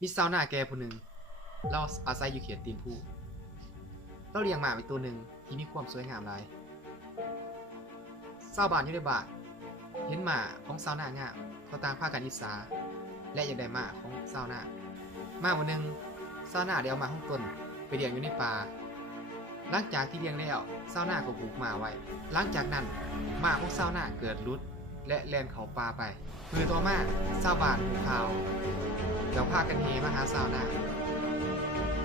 มีสาวหน้าแก่ผู้หนึ่งเราอาศัยอยู่เขตตีนผู้เราเลี้ยงหมาเป็นตัวหนึ่งที่มีความสวยงามหลายชาวบ้านอยู่ในบ้านเห็นหมาของสาวหน้างามก็ต่างพากันอิจฉาและอยากได้หมาของสาวหน้ามาวันหนึ่งสาวหน้าได้เอาหมาของตนไปเลี้ยงอยู่ในป่าหลังจากที่เลี้ยงแล้วสาวหน้าก็ผูกหมาไว้หลังจากนั้นหมาของสาวหน้าเกิดรุดและแล่นเข้าป่าไปมือต่อมาชาวบ้านรู้ข่าวแล้วพากันเฮมาหาสาวหน้า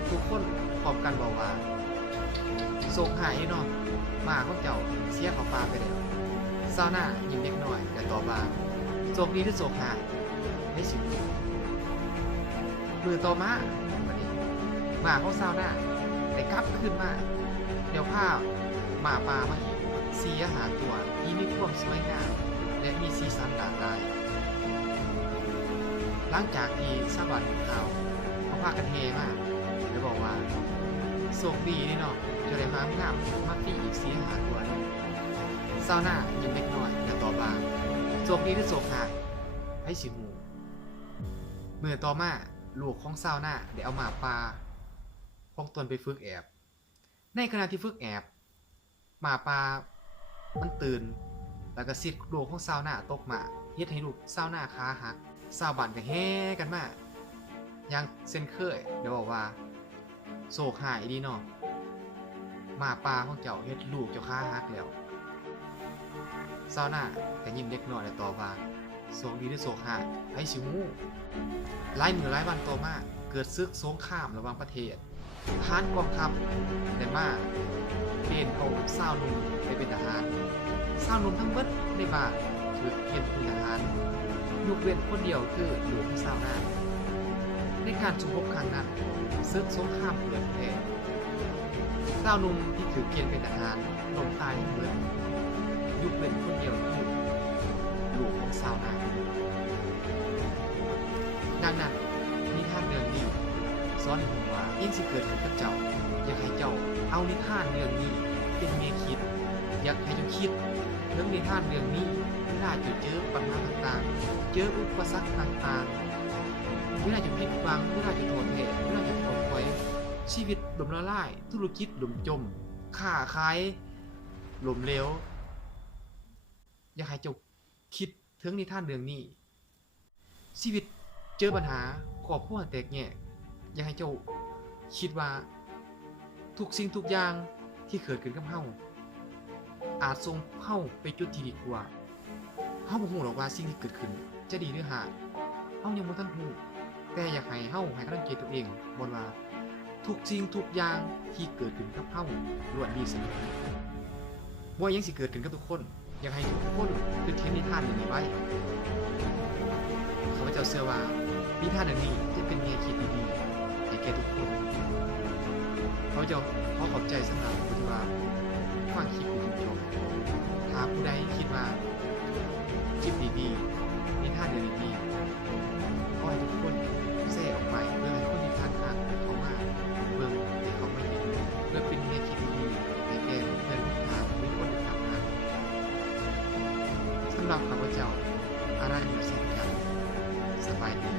ทุกคนพร้อมกันบอกว่าโศกหายเนาะหมาของเจ้าเสียเข้าป่าไปแล้วสาวหน้ายิ้มเล็กน้อยและตอบว่าโศกดีหรือโศกหายไม่สิมือต่อมาบัดนี้หมาของสาวหน้าได้กลับขึ้นมาเดี๋ยวพาหมาป่ามาอีก4-5 ตัวที่มีความสวยงามและมีสีสันหลากหลายหลังจากที่ชาวบ้านรู้ข่าวเขาพากันเฮมาแล้วบอกว่าโชคดีนี่เนาะจะได้มางามมาฟรีอีก4-5 ตัวนี่ชาวนายิ้มเล็กน้อยและตอบว่าโชคดีหรือโชคหายให้สิฮู้เมื่อต่อมาลูกของชาวนาได้เอาหมาป่าของตนไปฝึกแอบในขณะที่ฝึกแอบหมาป่ามันตื่นแล้วก็ซิดลูกของชาวนาตกมาเฮ็ดให้ลูกชาวนาขาหักชาวบ้านก็แห่กันมาอย่างเช่นเคยเดี๋ยวบอกว่าโศกหายดีเนาะหมาป่าของเจ้าเฮ็ดลูกเจ้าขาหักแล้วชาวนาก็ยิ้มเล็กน้อยและตอบว่าโศกดีหรือโศกหายไผสิฮู้หลายมื้อหลายวันต่อมาเกิดศึกสงครามระหว่างประเทศทหารกองทัพได้มาเกณฑ์เอาชาวหนุ่มไปเป็นทหารชาวหนุ่มทั้งหมดในบ้านถูกเกณฑ์เป็นทหารยกเว้นคนเดียวคือลูกของชาวนาในการสงครามครั้งนั้นศึกสงครามเกิดขึ้นชาวหนุ่มที่ถูกเกณฑ์เป็นทหารล้มตายทั้งหมดยกเว้นคนเดียวคือลูกของชาวนาดังนั้นนิทานเรื่องนี้สอนให้ผมว่ายิ่งสิเกิดขึ้นกับเจ้าอยากให้เจ้าเอานิทานเรื่องนี้เป็นแนวคิดอยากให้เจ้าคิดเรื่องนิทานเรื่องนี้เวลาเจอปัญหาต่างๆเจออุปสรรคต่างๆเวลาจะผิดหวังเวลาจะท้อแท้เวลาจะท้อถอยชีวิตล่มละลายธุรกิจล่มจมค้าขายล้มเหลวอยากให้เจ้าคิดถึงนิทานเรื่องนี้ชีวิตเจอปัญหาครอบครัวแตกแยกอยากให้เจ้าคิดว่าทุกสิ่งทุกอย่างที่เกิดขึ้นกับเฮาอาจส่งเฮาไปจุดที่ดีกว่าเฮาบ่ฮู้หรอกว่าสิ่งที่เกิดขึ้นจะดีหรือร้ายเฮายังบ่ทันฮู้แต่อยากให้เฮาให้กำลังใจตัวเองบ่ว่าทุกสิ่งทุกอย่างที่เกิดขึ้นกับเฮาล้วนดีเสมอบ่ว่าหยังสิเกิดขึ้นกับทุกคนอยากให้ทุกคนนึกถึงนิทานเรื่องนี้ไว้ข้าพเจ้าเชื่อว่านิทานเรื่องนี้จะเป็นแนวคิดดีๆให้แก่ทุกคนข้าพเจ้าขอขอบใจสำหรับผู้ที่ว่าฟังคลิปนี้จนจบถ้าผู้ใดคิดว่าคลิปดีๆนิทานเรื่องดีๆขอให้ทุกคนแชร์ออกไปเพื่อให้คนที่ท่านอ่านเขามาเบิ่งให้เขามาเห็นเพื่อเป็นแนวคิดดีๆให้แก่เพื่อนทุกท่านทุกคนที่ทำงานสำหรับข้าพเจ้าอาราธนาเช่นกันสบายดี